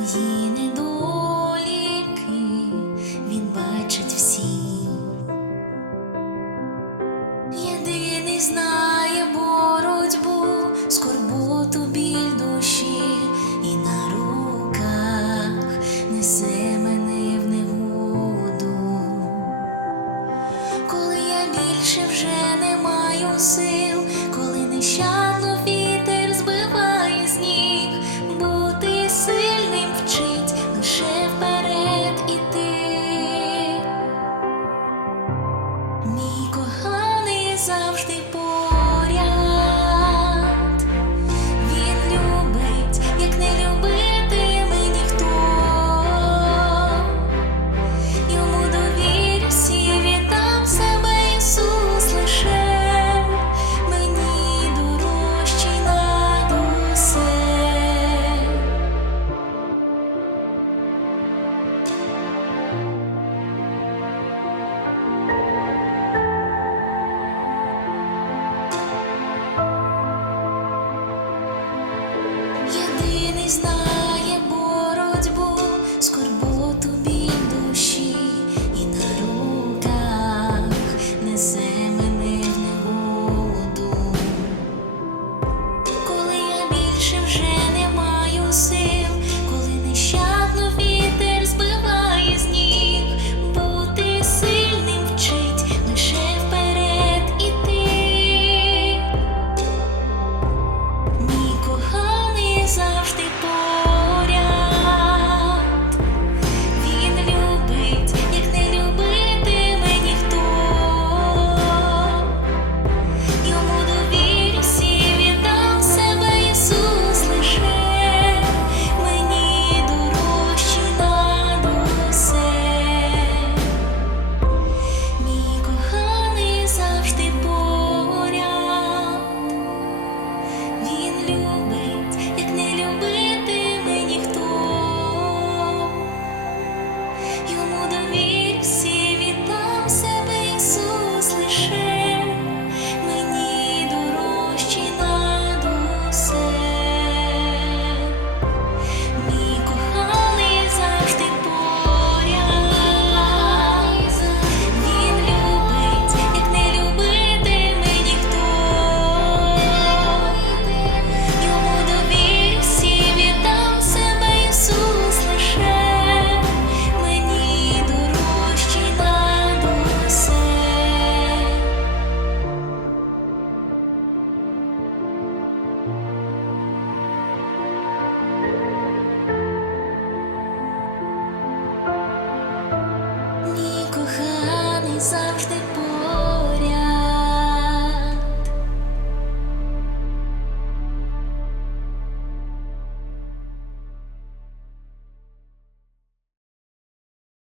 мої недоліки він бачить всі. Єдиний знає боротьбу, скорботу біль душі і на руках несе мене в негоду, коли я більше вже не маю сил, коли нещастя. завжди буде.